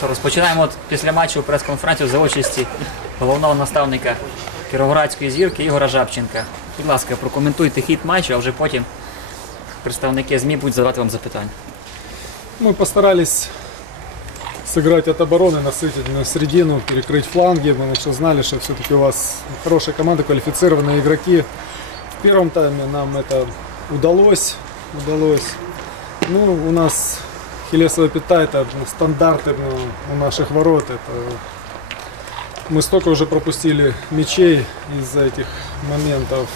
Що розпочинаємо от після матчу прес-конференцію за участі головного наставника Кіровоградської зірки Ігора Жабченка. Будь ласка, прокоментуйте хід матчу, а вже потім представники ЗМІ будуть задавати вам запитання. Мы постарались сыграть от обороны, насытить на середину, перекрыть фланги, потому что знали, что все-таки у вас хорошая команда, квалифицированные игроки. В первом тайме нам это удалось. удалось. Ну, у нас Хилесова пята, это стандарты ну, у наших ворот. Это... Мы столько уже пропустили мячей из-за этих моментов.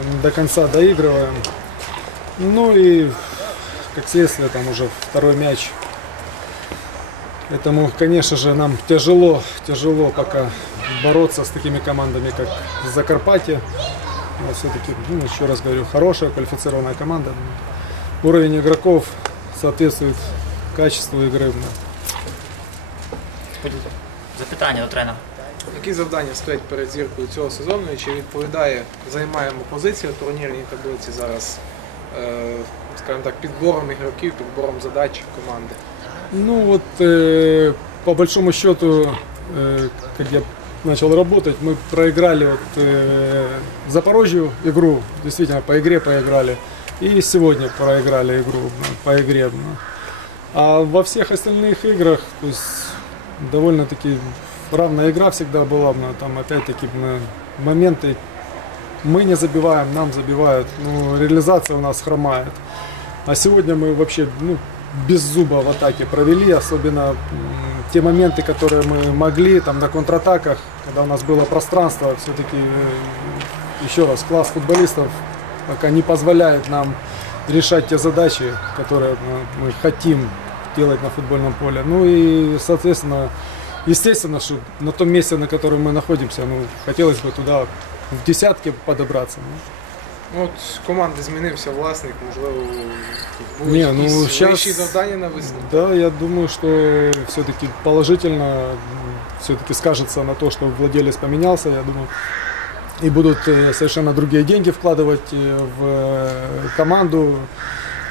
Не до конца доигрываем. Ну и как следствие, там уже второй мяч. Поэтому, конечно же, нам тяжело, тяжело пока бороться с такими командами, как Закарпатье. Но все-таки, ну, еще раз говорю, хорошая, квалифицированная команда. Уровень игроков соответствует качеству игры. Запитання до тренера. Які завдання стоять перед зіркою цього сезону і чи відповідає займаємо позицію в турнірній таблиці зараз, е, скажімо так, підбором ігроків, підбором задач команди? Ну вот, э, по большому счету, э, как я начал работать, мы проиграли вот, э, Запорожью игру, действительно, по игре проиграли. И сегодня проиграли игру ну, по игре. А во всех остальных играх, то есть, довольно-таки равная игра всегда была. ну, Там, опять-таки, ну, моменты мы не забиваем, нам забивают. Ну, реализация у нас хромает. А сегодня мы вообще ну, без зуба в атаке провели, особенно те моменты, которые мы могли там на контратаках, когда у нас было пространство, все-таки еще раз класс футболистов пока не позволяет нам решать те задачи, которые ну, мы хотим делать на футбольном поле. Ну и, соответственно, естественно, что на том месте, на котором мы находимся, ну, хотелось бы туда в десятке подобраться. ну. Ну, от команди змінився власник, можливо, будуть Ні, ну, якісь щас- вищі завдання на весну. Да, я думаю, что все-таки положительно все-таки скажется на то, что владелец поменялся, я думаю. И будут э, совершенно другие деньги вкладывать э, в э, команду.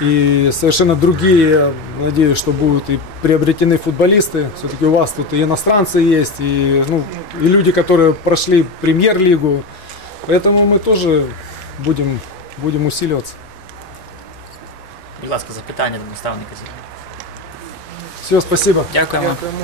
И совершенно другие, я надеюсь, что будут и приобретены футболисты. Все-таки у вас тут и иностранцы есть, и, ну, и люди, которые прошли премьер-лигу. Поэтому мы тоже будем, будем усиливаться. Будь ласка, запитання до наставника зірки. Все, спасибо. Дякуємо. Дякуємо.